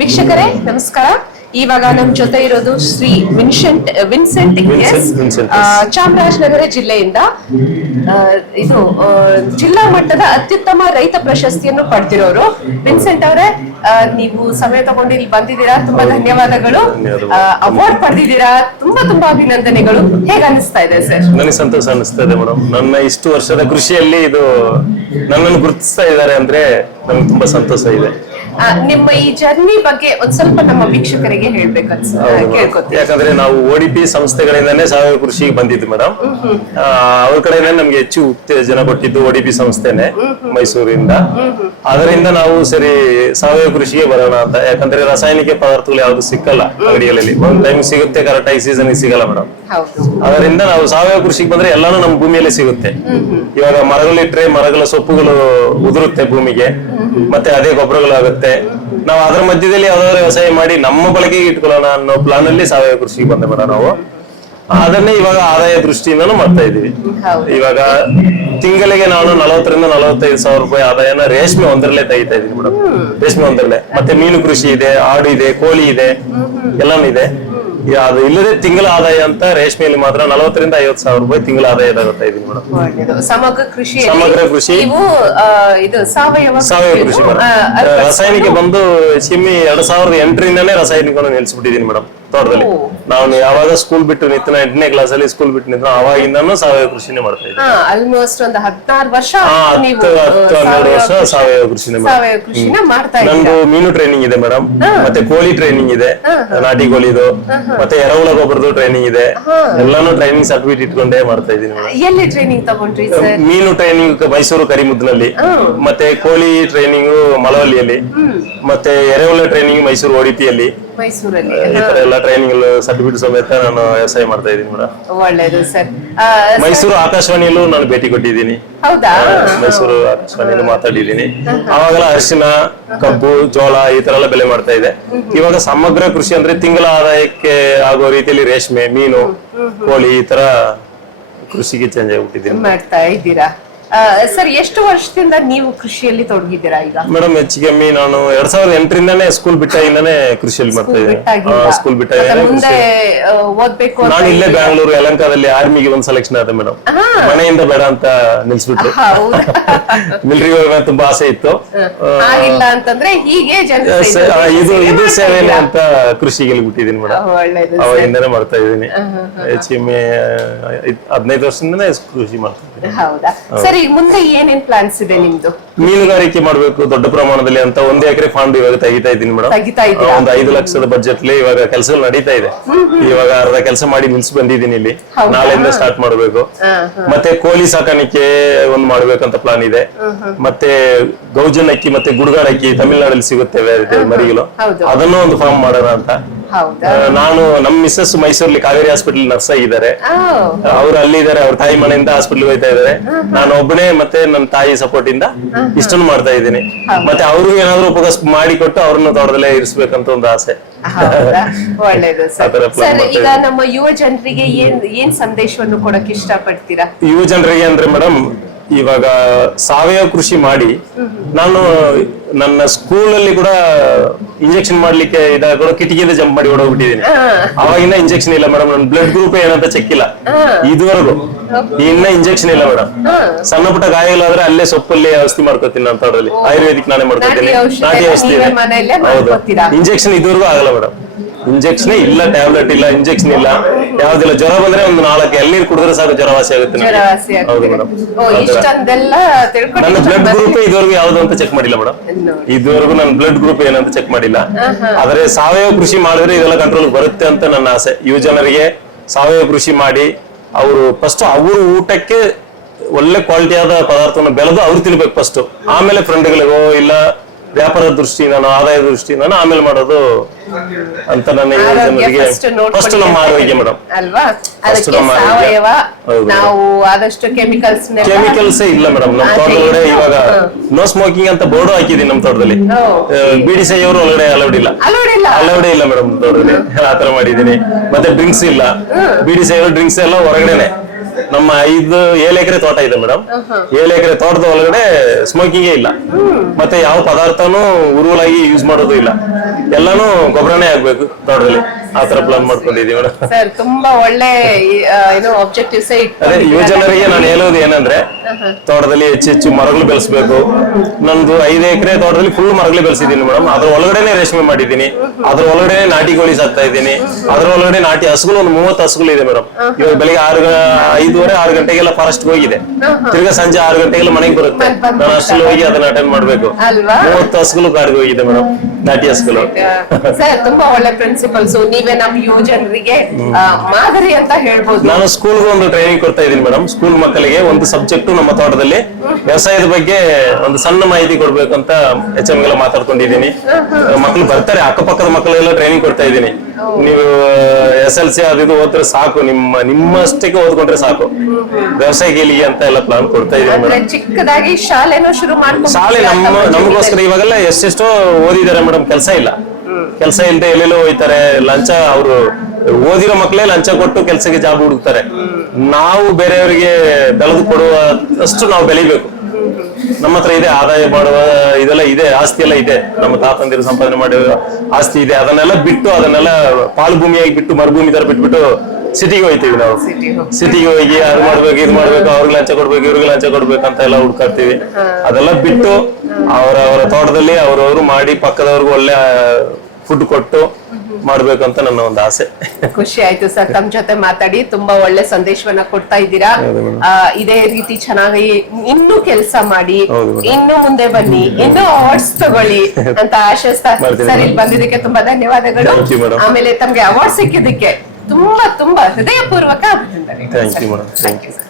ವೀಕ್ಷಕರೇ ನಮಸ್ಕಾರ. ಇವಾಗ ನಮ್ ಜೊತೆ ಇರೋದು ಶ್ರೀ ವಿನ್ಸೆಂಟ್ ಚಾಮರಾಜನಗರ ಜಿಲ್ಲೆಯಿಂದ ಇದು ಜಿಲ್ಲಾ ಮಟ್ಟದ ಅತ್ಯುತ್ತಮ ರೈತ ಪ್ರಶಸ್ತಿಯನ್ನು ಪಡೆದಿರೋರು. ವಿನ್ಸೆಂಟ್ ಅವರೇ, ನೀವು ಸಮಯ ತಗೊಂಡು ಇಲ್ಲಿ ಬಂದಿದ್ದೀರಾ, ತುಂಬಾ ಧನ್ಯವಾದಗಳು. ಅವಾರ್ಡ್ ಪಡೆದಿದ್ದೀರಾ, ತುಂಬಾ ಅಭಿನಂದನೆಗಳು. ಹೇಗೆ ಅನಿಸ್ತಾ ಇದೆ ಸರ್? ನನಗೆ ಸಂತೋಷ ಅನಿಸ್ತಾ ಇದೆ ಮೇಡಮ್. ನನ್ನ ಇಷ್ಟು ವರ್ಷದ ಕೃಷಿಯಲ್ಲಿ ಇದು ನನ್ನನ್ನು ಗುರುತಿಸ್ತಾ ಇದ್ದಾರೆ ಅಂದ್ರೆ ನನಗೆ ತುಂಬಾ ಸಂತೋಷ ಇದೆ. ನಿಮ್ಮ ಈ ಜರ್ನಿ ಬಗ್ಗೆ ಒಂದ್ ಸ್ವಲ್ಪ ನಮ್ಮ ವೀಕ್ಷಕರಿಗೆ ಕೇಳ್ಕೊತೀವಿ. ಯಾಕಂದ್ರೆ ನಾವು ODP ಸಂಸ್ಥೆಗಳಿಂದಾನೇ ಸಾವಯವ ಕೃಷಿಗೆ ಬಂದಿದ್ದು ಮೇಡಮ್. ಅವ್ರ ಕಡೆನೇ ನಮ್ಗೆ ಹೆಚ್ಚು ಉತ್ತೇಜನ ಕೊಟ್ಟಿದ್ದು ODP ಸಂಸ್ಥೆನೆ ಮೈಸೂರಿಂದ. ಅದರಿಂದ ನಾವು ಸರಿ ಸಾವಯವ ಕೃಷಿಗೆ ಬರೋಣ ಅಂತ. ಯಾಕಂದ್ರೆ ರಾಸಾಯನಿಕ ಪದಾರ್ಥಗಳು ಯಾವ್ದು ಸಿಕ್ಕಲ್ಲ ಅಂಗಡಿಗಳಲ್ಲಿ. ಒಂದ್ ಟೈಮ್ ಸಿಗುತ್ತೆ, ಕರೆಕ್ಟ್ ಆಗಿ ಸೀಸನ್ ಸಿಗಲ್ಲ ಮೇಡಮ್. ಅದರಿಂದ ನಾವು ಸಾವಯವ ಕೃಷಿಗೆ ಬಂದ್ರೆ ಎಲ್ಲಾನು ನಮ್ಮ ಭೂಮಿಯಲ್ಲೇ ಸಿಗುತ್ತೆ. ಇವಾಗ ಮರಗಳಿಟ್ರೆ ಮರಗಳ ಸೊಪ್ಪುಗಳು ಉದುರುತ್ತೆ ಭೂಮಿಗೆ, ಮತ್ತೆ ಅದೇ ಗೊಬ್ಬರಗಳಾಗುತ್ತೆ. ನಾವು ಅದರ ಮಧ್ಯದಲ್ಲಿ ಯಾವ್ದಾದ್ರು ವ್ಯವಸಾಯ ಮಾಡಿ ನಮ್ಮ ಬಳಕೆಗೆ ಇಟ್ಕೊಳ್ಳೋಣ ಅನ್ನೋ ಪ್ಲಾನ್ ಅಲ್ಲಿ ಸಾವಯವ ಕೃಷಿಗೆ ಬಂದ ಮೇಡಮ್ ನಾವು. ಅದನ್ನೇ ಇವಾಗ ಆದಾಯ ದೃಷ್ಟಿಯಿಂದನೂ ಮಾಡ್ತಾ ಇದೀವಿ. ಇವಾಗ ತಿಂಗಳಿಗೆ ನಾನು 40,000 ರಿಂದ 45,000 ರೂಪಾಯಿ ಆದಾಯನ ರೇಷ್ಮೆ ಒಂದರಲ್ಲೇ ತೆಗಿತಾ ಇದೀನಿ ಮೇಡಮ್. ರೇಷ್ಮೆ ಒಂದರಲ್ಲೇ. ಮತ್ತೆ ಮೀನು ಕೃಷಿ ಇದೆ, ಆಡು ಇದೆ, ಕೋಳಿ ಇದೆ, ಎಲ್ಲಾನು ಇದೆ. ಅದು ಇಲ್ಲದೆ ತಿಂಗಳ ಆದಾಯ ಅಂತ ರೇಷ್ಮೆಯಲ್ಲಿ ಮಾತ್ರ 40,000 ರಿಂದ 50,000 ರೂಪಾಯಿ ತಿಂಗಳ ಆದಾಯ ತಗೋತಾ ಇದೀನಿ ಮೇಡಮ್. ಸಮಗ್ರ ಕೃಷಿ ಇದು ಸಾವಯವ ಕೃಷಿ ಮೇಡಮ್. ರಾಸಾಯನಿಕ ಬಂದು 2008 ರಿಂದಾನೇ ರಾಸಾಯನಿಕವನ್ನು ನಿಲ್ಸ್ಬಿಟ್ಟಿದೀನಿ ಮೇಡಮ್ ತೋಟದಲ್ಲಿ. ನಾನು ಯಾವಾಗ ಸ್ಕೂಲ್ ಬಿಟ್ಟು ನಿಂತು 8ನೇ ಕ್ಲಾಸ್ ಅಲ್ಲಿ ಸ್ಕೂಲ್ ಬಿಟ್ಟು ನಿಂತು ಅವಾಗಿಂದಾನು ಸಾವಯವ ಕೃಷಿನೇ ಮಾಡ್ತಾ ಇದ್ದೀನಿ. ಆಲ್ಮೋಸ್ಟ್ ಒಂದು 16 ವರ್ಷ 12 ವರ್ಷ ಸಾವಯವ ಕೃಷಿನೇ ಮಾಡ್ತಾ ಇದ್ದೀನಿ. ನಂದು ಮೀನು ಟ್ರೈನಿಂಗ್ ಇದೆ ಮೇಡಮ್, ಮತ್ತೆ ಕೋಳಿ ಟ್ರೈನಿಂಗ್ ಇದೆ, ನಾಟಿ ಕೋಳಿದು, ಮತ್ತೆ ಎರೆಹುಳ ಗೊಬ್ಬರದ್ದು ಟ್ರೈನಿಂಗ್ ಇದೆ. ಎಲ್ಲಾನು ಟ್ರೈನಿಂಗ್ ಸರ್ಟಿಫಿಕೇಟ್ ಇಟ್ಕೊಂಡೇ ಮಾಡ್ತಾ ಇದ್ದೀನಿ. ಎಲ್ಲಿ ಟ್ರೈನಿಂಗ್ ತಗೊಂಡ್ರಿ ಸರ್? ಮೀನು ಟ್ರೈನಿಂಗ್ ಮೈಸೂರು ಕರಿಮುದ್ನಲ್ಲಿ, ಮತ್ತೆ ಕೋಳಿ ಟ್ರೈನಿಂಗ್ ಮಳವಳ್ಳಿಯಲ್ಲಿ, ಮತ್ತೆ ಎರೆಹುಳ ಟ್ರೈನಿಂಗ್ ಮೈಸೂರು ODPಯಲ್ಲಿ, ಮೈಸೂರಲ್ಲಿ. ಈ ತರ ಎಲ್ಲ ಟ್ರೈನಿಂಗ್ ಸರ್ಟಿಫಿಕೇಟ್ ಸಮೇತ ನಾನು ವ್ಯವಸಾಯ ಮಾಡ್ತಾ ಇದ್ದೀನಿ ಮೇಡಮ್. ಒಳ್ಳೇದು ಸರ್. ಮೈಸೂರು ಆಕಾಶವಾಣಿಯಲ್ಲೂ ನಾನು ಭೇಟಿ ಕೊಟ್ಟಿದ್ದೀನಿ. ಹೌದಾ? ಮೈಸೂರು ಆಕಾಶವಾಣಿಯಲ್ಲಿ ಮಾತಾಡಿದ್ದೀನಿ. ಅವಾಗೆಲ್ಲ ಅರಿಶಿನ, ಕಬ್ಬು, ಜೋಳ ಈ ತರ ಎಲ್ಲ ಬೆಳೆ ಮಾಡ್ತಾ ಇದೆ. ಇವಾಗ ಸಮಗ್ರ ಕೃಷಿ ಅಂದ್ರೆ ತಿಂಗಳ ಆದಾಯಕ್ಕೆ ಆಗೋ ರೀತಿಯಲ್ಲಿ ರೇಷ್ಮೆ, ಮೀನು, ಕೋಳಿ ಈ ತರ ಕೃಷಿಗೆ ಚೇಂಜ್ ಆಗಿಬಿಟ್ಟಿದ್ದೀನಿ. ಮಾಡ್ತಾ ಇದ್ದೀರಾ ಸರ್? ಎಷ್ಟು ವರ್ಷದಿಂದ ನೀವು ಕೃಷಿಯಲ್ಲಿ ತೊಡಗಿದ್ದೀರಾ ಈಗ? ಮೇಡಮ್ ಹೆಚ್ಚಿಗೆ ನಾನು 2008 ರಿಂದಾನೇ ಸ್ಕೂಲ್ ಬಿಟ್ಟಾಗಿಂದಾನೇ ಕೃಷಿಯಲ್ಲಿ ಮಾಡ್ತಾ ಇದ್ದೀನಿ. ಸ್ಕೂಲ್ ಬಿಟ್ಟಾಗ ಓದ್ಬೇಕು ನಾನು ಇಲ್ಲೇ ಬ್ಯಾಂಗ್ಳೂರು ಯಲಹಂಕದಲ್ಲಿ ಆರ್ಮಿಗೆ ಒಂದು ಸೆಲೆಕ್ಷನ್ ಆದ ಮೇಡಮ್. ಮನೆಯಿಂದ ಬೇಡ ಅಂತ ನಿಲ್ಸ್ಬಿಟ್ರು. ಮಿಲಿಟರಿ ಹೋಗ ತುಂಬಾ ಆಸೆ ಇತ್ತು. ಆಗಿಲ್ಲ ಅಂತಂದ್ರೆ ಹೀಗೆ ಇದು ಸೇವೆನೆ ಅಂತ ಕೃಷಿಗೆ ಬಿಟ್ಟಿದ್ದೀನಿ ಮೇಡಮ್. ಅವಾಗಿಂದಾನೇ ಮಾಡ್ತಾ ಇದ್ದೀನಿ. ಹೆಚ್ಚಿಗೆ 15 ವರ್ಷದಿಂದನೇ ಕೃಷಿ ಮಾಡ್ತಾ ಇದ್ದೀನಿ. ಹೌದಾ ಸರಿ, ಮುಂದೆ ಏನೇನ್ ಪ್ಲಾನ್ಸ್ ಇದೆ ನಿಮ್ದು? ಮೀನುಗಾರಿಕೆ ಮಾಡ್ಬೇಕು ದೊಡ್ಡ ಪ್ರಮಾಣದಲ್ಲಿ ಅಂತ 1 ಎಕರೆ ಫಾರ್ಮ್ ಇವಾಗ ತೆಗಿತಾ ಇದ್ದೀನಿ ಮೇಡಮ್. ಒಂದು 5 ಲಕ್ಷದ ಬಜೆಟ್ ಅಲ್ಲಿ ಇವಾಗ ಕೆಲಸಗಳು ನಡೀತಾ ಇದೆ. ಇವಾಗ ಅರ್ಧ ಕೆಲಸ ಮಾಡಿ ನಿಲ್ಸಿ ಬಂದಿದ್ದೀನಿ ಇಲ್ಲಿ. ನಾಳೆಯಿಂದ ಸ್ಟಾರ್ಟ್ ಮಾಡಬೇಕು. ಮತ್ತೆ ಕೋಳಿ ಸಾಕಾಣಿಕೆ ಒಂದು ಮಾಡ್ಬೇಕಂತ ಪ್ಲಾನ್ ಇದೆ. ಮತ್ತೆ ಗೌಜನ್ ಅಕ್ಕಿ ಮತ್ತೆ ಗುಡ್ಗಾಡ್ ಅಕ್ಕಿ ತಮಿಳ್ನಾಡಲ್ಲಿ ಸಿಗುತ್ತೆ ಮರಿಗಳು, ಅದನ್ನು ಒಂದು ಫಾರ್ಮ್ ಮಾಡೋಣ ಅಂತ. ನಾನು ನಮ್ಮ ಮಿಸ್ಸಸ್ ಮೈಸೂರಲ್ಲಿ ಕಾವೇರಿ ಹಾಸ್ಪಿಟಲ್ ನರ್ಸ್ ಆಗಿದ್ದಾರೆ. ಅವ್ರು ಅಲ್ಲಿ ಇದಾರೆ, ಅವ್ರ ತಾಯಿ ಮನೆಯಿಂದ ಹಾಸ್ಪಿಟಲ್ ಹೋಗ್ತಾ ಇದಾರೆ. ನಾನು ಒಬ್ಬನೇ ಮತ್ತೆ ನನ್ನ ತಾಯಿ ಸಪೋರ್ಟ್ ಇಂದ ಇಷ್ಟನ್ನು ಮಾಡ್ತಾ ಇದ್ದೀನಿ. ಮತ್ತೆ ಅವ್ರಿಗೆ ಏನಾದ್ರು ಉಪಕಾಸ ಮಾಡಿಕೊಟ್ಟು ಅವ್ರನ್ನ ತೋಟದಲ್ಲೇ ಇರಿಸ್ಬೇಕಂತ ಒಂದು ಆಸೆ. ಒಳ್ಳೇದು ಸರ್. ಈಗ ನಮ್ಮ ಯುವ ಜನರಿಗೆ ಏನ್ ಸಂದೇಶವನ್ನು ಕೊಡಕ್ಕೆ ಇಷ್ಟಪಡ್ತೀರಾ? ಯುವ ಜನರಿಗೆ ಅಂದ್ರೆ ಮೇಡಮ್, ಇವಾಗ ಸಾವಯವ ಕೃಷಿ ಮಾಡಿ ನಾನು ನನ್ನ ಸ್ಕೂಲಲ್ಲಿ ಕೂಡ ಇಂಜೆಕ್ಷನ್ ಮಾಡ್ಲಿಕ್ಕೆ ಇದಾಗ ಕಿಟಕಿಯಿಂದ ಜಂಪ್ ಮಾಡಿ ಹೊಡೋಗ್ಬಿಟ್ಟಿದ್ದೀನಿ. ಅವಾಗಿಂದ ಇಂಜೆಕ್ಷನ್ ಇಲ್ಲ ಮೇಡಮ್. ನನ್ನ ಬ್ಲಡ್ ಗ್ರೂಪ್ ಏನಂತ ಚೆಕ್ ಇಲ್ಲ ಇದುವರೆಗೂ. ಇನ್ನ ಇಂಜೆಕ್ಷನ್ ಇಲ್ಲ ಮೇಡಮ್. ಸಣ್ಣ ಪುಟ್ಟ ಗಾಯಗಳಾದ್ರೆ ಅಲ್ಲೇ ಸೊಪ್ಪಲ್ಲಿ ಔಷಧಿ ಮಾಡ್ಕೋತೀನಿ ನನ್ನ ತೋಟದಲ್ಲಿ. ಆಯುರ್ವೇದಿಕ್ ನಾನೇ ಮಾಡ್ಕೋತೀನಿ, ನಾಟಿ ಔಷಧಿ. ಹೌದು, ಇಂಜೆಕ್ಷನ್ ಇದುವರೆಗೂ ಆಗಲ್ಲ ಮೇಡಮ್. ಇಂಜೆಕ್ಷನ್ ಇಲ್ಲ, ಟ್ಯಾಬ್ಲೆಟ್ ಇಲ್ಲ, ಇಂಜೆಕ್ಷನ್ ಇಲ್ಲ, ಯಾವ್ದಿಲ್ಲ. ಜ್ವರ ಬಂದ್ರೆ ಒಂದು 4 ಎಳ್ನೀರು ಕುಡಿದ್ರೆ ಸಾಕು, ಜ್ವರ ವಾಸಿ ಆಗುತ್ತೆ. ಹೌದು ಮೇಡಮ್. ನನ್ನ ಬ್ಲಡ್ ಗ್ರೂಪ್ ಇದುವರೆಗೂ ಯಾವ್ದು ಅಂತ ಚೆಕ್ ಮಾಡಿಲ್ಲ ಮೇಡಮ್. ಇದುವರೆಗೂ ನನ್ನ ಬ್ಲಡ್ ಗ್ರೂಪ್ ಏನಂತ ಚೆಕ್ ಮಾಡಿಲ್ಲ. ಆದ್ರೆ ಸಾವಯವ ಕೃಷಿ ಮಾಡಿದ್ರೆ ಇದೆಲ್ಲ ಕಂಟ್ರೋಲ್ ಬರುತ್ತೆ ಅಂತ ನನ್ನ ಆಸೆ. ಯುವ ಜನರಿಗೆ ಸಾವಯವ ಕೃಷಿ ಮಾಡಿ ಅವರು ಫಸ್ಟ್ ಅವ್ರ ಊಟಕ್ಕೆ ಒಳ್ಳೆ ಕ್ವಾಲಿಟಿಯಾದ ಪದಾರ್ಥವನ್ನು ಬೆಳೆದು ಅವ್ರು ತಿನ್ಬೇಕು ಫಸ್ಟ್. ಆಮೇಲೆ ಫ್ರೆಂಡ್ಗಳಿಗೋ ಇಲ್ಲ ವ್ಯಾಪಾರದ ದೃಷ್ಟಿಯಿಂದನೋ ಆದಾಯ ದೃಷ್ಟಿಯಿಂದನೋ ಆಮೇಲೆ ಮಾಡೋದು ಅಂತ ನನ್ನ ಯುವಜನರಿಗೆ ಫಸ್ಟ್ ನಮ್ಮ ಆರೋಗ್ಯ ಮೇಡಮ್ ಅಲ್ವಾ. ನಾವು ಆದಷ್ಟು ಕೆಮಿಕಲ್ಸ್ ಇಲ್ಲ ಮೇಡಮ್. ನಮ್ಮ ತೋಟದೊಳಗಡೆ ಇವಾಗ ನೋ ಸ್ಮೋಕಿಂಗ್ ಅಂತ ಬೋರ್ಡ್ ಹಾಕಿದೀನಿ ನಮ್ಮ ತೋಟದಲ್ಲಿ. ಬೀಡಿ ಸೇವರು ಒಳಗಡೆ ಅಲೌಡ್ ಇಲ್ಲ ಮೇಡಮ್ ತೋಟದಲ್ಲಿ. ಆತರ ಮಾಡಿದೀನಿ. ಮತ್ತೆ ಡ್ರಿಂಕ್ಸ್ ಇಲ್ಲ, ಬೀಡಿ ಸೇವರು ಡ್ರಿಂಕ್ಸ್ ಎಲ್ಲ ಹೊರಗಡೆನೆ. ನಮ್ಮ 7 ಎಕರೆ ತೋಟ ಇದೆ ಮೇಡಮ್. 7 ಎಕರೆ ತೋಟದ ಒಳಗಡೆ ಸ್ಮೋಕಿಂಗೇ ಇಲ್ಲ, ಮತ್ತೆ ಯಾವ ಪದಾರ್ಥನೂ ಉರುವಲಾಗಿ ಯೂಸ್ ಮಾಡೋದು ಇಲ್ಲ, ಎಲ್ಲಾನು ಗೊಬ್ಬರನೇ ಆಗ್ಬೇಕು ತೋಟದಲ್ಲಿ. ಆತರ ಪ್ಲಾನ್ ಮಾಡ್ಕೊಂಡಿದೀವಿ ಮೇಡಮ್. ಸರ್ ತುಂಬಾ ಒಳ್ಳೆ ಏನೋ ಆಬ್ಜೆಕ್ಟಿವ್ಸ್ ಅದೇ ಯುವಜನರಿಗೆ ನಾನು ಹೇಳೋದು ಏನಂದ್ರೆ, ತೋಟದಲ್ಲಿ ಹೆಚ್ಚು ಮರಗಳು ಬೆಳೆಸಬೇಕು. ನಂದು 5 ಎಕರೆ ತೋಟದಲ್ಲಿ ಫುಲ್ ಮರಗಳು ಬೆಳೆಸಿದೀನಿ ಮೇಡಮ್. ಅದ್ರ ಒಳಗಡೆನೆ ರೇಷ್ಮೆ ಮಾಡಿದೀನಿ, ಅದ್ರ ಒಳಗಡೆ ನಾಟಿ ಕೋಳಿ ಸಾಕ್ತಾ ಇದ್ದೀನಿ, ಅದ್ರ ಒಳಗಡೆ ನಾಟಿ ಹಸುಗಳು ಒಂದು 30 ಹಸುಗಳು ಇದೆ ಮೇಡಮ್. ಇವಾಗ ಬೆಳಿಗ್ಗೆ 5:30-6 ಗಂಟೆಗೆಲ್ಲ ಫಾರೆಸ್ಟ್ ಹೋಗಿದೆ, ತಿರ್ಗಾ ಸಂಜೆ 6 ಗಂಟೆಗೆಲ್ಲ ಮನೆಗೆ ಬರುತ್ತೆ. ನಾನು ಅಷ್ಟಲ್ಲಿ ಹೋಗಿ ಅದನ್ನ ಅಟೆಂಡ್ ಮಾಡ್ಬೇಕು. ಅಲ್ವಾ? 30 ಹಸುಗಳು ಕಾಡಿಗೆ ಹೋಗಿದೆ ಮೇಡಮ್, ನಾಟಿ ಹಸುಗಳು. ಸರ್ ತುಂಬಾ ಒಳ್ಳೆ ಪ್ರಿನ್ಸಿಪಲ್ಸ್, ನೀವೇ ನಮ್ ಯುವ ಜನರಿಗೆ ಮಾದರಿ ಅಂತ ಹೇಳ್ಬೋದು. ನಾನು ಸ್ಕೂಲ್ಗೆ ಒಂದು ಟ್ರೈನಿಂಗ್ ಕೊಡ್ತಾ ಇದ್ದೀನಿ ಮೇಡಮ್. ಸ್ಕೂಲ್ ಮಕ್ಕಳಿಗೆ ಒಂದು ಸಬ್ಜೆಕ್ಟ್ ನಮ್ಮ ತೋಟದಲ್ಲಿ ವ್ಯವಸಾಯದ ಬಗ್ಗೆ ಒಂದು ಸಣ್ಣ ಮಾಹಿತಿ ಕೊಡ್ಬೇಕು ಅಂತ HM ಗೆಲ್ಲ ಮಾತಾಡ್ಕೊಂಡಿದ್ದೀನಿ. ಮಕ್ಕಳು ಬರ್ತಾರೆ, ಅಕ್ಕಪಕ್ಕದ ಮಕ್ಕಳೆಲ್ಲ ಟ್ರೈನಿಂಗ್ ಕೊಡ್ತಾ ಇದ್ದೀನಿ. ನೀವು SLC ಅದು ಓದಿದ್ರೆ ಸಾಕು, ನಿಮ್ಮಷ್ಟಕ್ಕೆ ಓದ್ಕೊಂಡ್ರೆ ಸಾಕು, ವ್ಯವಸಾಯ ಗೇಲಿಗೆ ಅಂತ ಎಲ್ಲ ಪ್ಲಾನ್ ಕೊಡ್ತಾ ಇದ್ದೀನಿ ಮೇಡಮ್. ಚಿಕ್ಕದಾಗಿ ಶಾಲೆನೂ ಶುರು ಮಾಡ್ಕೊಂಡು ಶಾಲೆ ನಮಗೋಸ್ಕರ ಇವಾಗೆಲ್ಲ ಎಷ್ಟೆಷ್ಟೋ ಓದಿದ್ದಾರೆ ಮೇಡಮ್, ಕೆಲಸ ಇಲ್ಲ. ಕೆಲಸ ಇಲ್ಲದೆ ಎಲ್ಲೆಲ್ಲೋ ಹೋಯ್ತಾರೆ, ಲಂಚ. ಅವರು ಓದಿರೋ ಮಕ್ಕಳೇ ಲಂಚ ಕೊಟ್ಟು ಕೆಲಸಕ್ಕೆ ಜಾಬ್ ಹುಡುಕ್ತಾರೆ. ನಾವು ಬೇರೆಯವರಿಗೆ ಬೆಳೆದು ಕೊಡುವ ಅಷ್ಟು ನಾವು ಬೆಳಿಬೇಕು. ನಮ್ಮ ಹತ್ರ ಇದೆ, ಆದಾಯ ಮಾಡುವ ಇದೆಲ್ಲ ಇದೆ, ಆಸ್ತಿ ಎಲ್ಲ ಇದೆ, ನಮ್ಮ ತಾತಂದಿರು ಸಂಪಾದನೆ ಮಾಡಿರೋ ಆಸ್ತಿ ಇದೆ. ಅದನ್ನೆಲ್ಲ ಪಾಳು ಭೂಮಿಯಾಗಿ ಬಿಟ್ಟು, ಮರುಭೂಮಿ ತರ ಬಿಟ್ಬಿಟ್ಟು ಸಿಟಿಗೆ ಹೋಯ್ತೀವಿ ನಾವು. ಸಿಟಿಗೆ ಹೋಗಿ ಅದು ಮಾಡ್ಬೇಕು, ಇದು ಮಾಡ್ಬೇಕು, ಅವ್ರಿಗೆ ಲಂಚ ಕೊಡ್ಬೇಕು, ಇವ್ರಿಗೆ ಲಂಚ ಕೊಡ್ಬೇಕು ಅಂತ ಎಲ್ಲ ಹುಡ್ಕಾಡ್ತೀವಿ. ಅದೆಲ್ಲ ಬಿಟ್ಟು ಅವರ ತೋಟದಲ್ಲಿ ಅವ್ರವ್ರು ಮಾಡಿ ಪಕ್ಕದವ್ರಿಗೂ ಒಳ್ಳೆ ಫುಡ್ ಕೊಟ್ಟು ಮಾಡ್ಬೇಕಂತ ನನ್ನ ಒಂದು ಆಸೆ. ಖುಷಿ ಆಯ್ತು ಸರ್ ತಮ್ಮ ಜೊತೆ ಮಾತಾಡಿ. ತುಂಬಾ ಒಳ್ಳೆ ಸಂದೇಶವನ್ನ ಕೊಡ್ತಾ ಇದ್ದೀರಾ. ಇದೇ ರೀತಿ ಚೆನ್ನಾಗಿ ಇನ್ನೂ ಕೆಲಸ ಮಾಡಿ, ಇನ್ನು ಮುಂದೆ ಬನ್ನಿ, ಇನ್ನೂ ಅವಾರ್ಡ್ಸ್ ತಗೊಳ್ಳಿ ಅಂತ ಆಶಿಸ್ತಾ ಸರ್ ಇಲ್ಲಿ ಬಂದಿದ್ದಕ್ಕೆ ತುಂಬಾ ಧನ್ಯವಾದಗಳು. ಆಮೇಲೆ ತಮ್ಗೆ ಅವಾರ್ಡ್ ಸಿಕ್ಕಿದ್ದಕ್ಕೆ ತುಂಬಾ ಹೃದಯಪೂರ್ವಕ ಅಭಿನಂದನೆ. Thank you madam.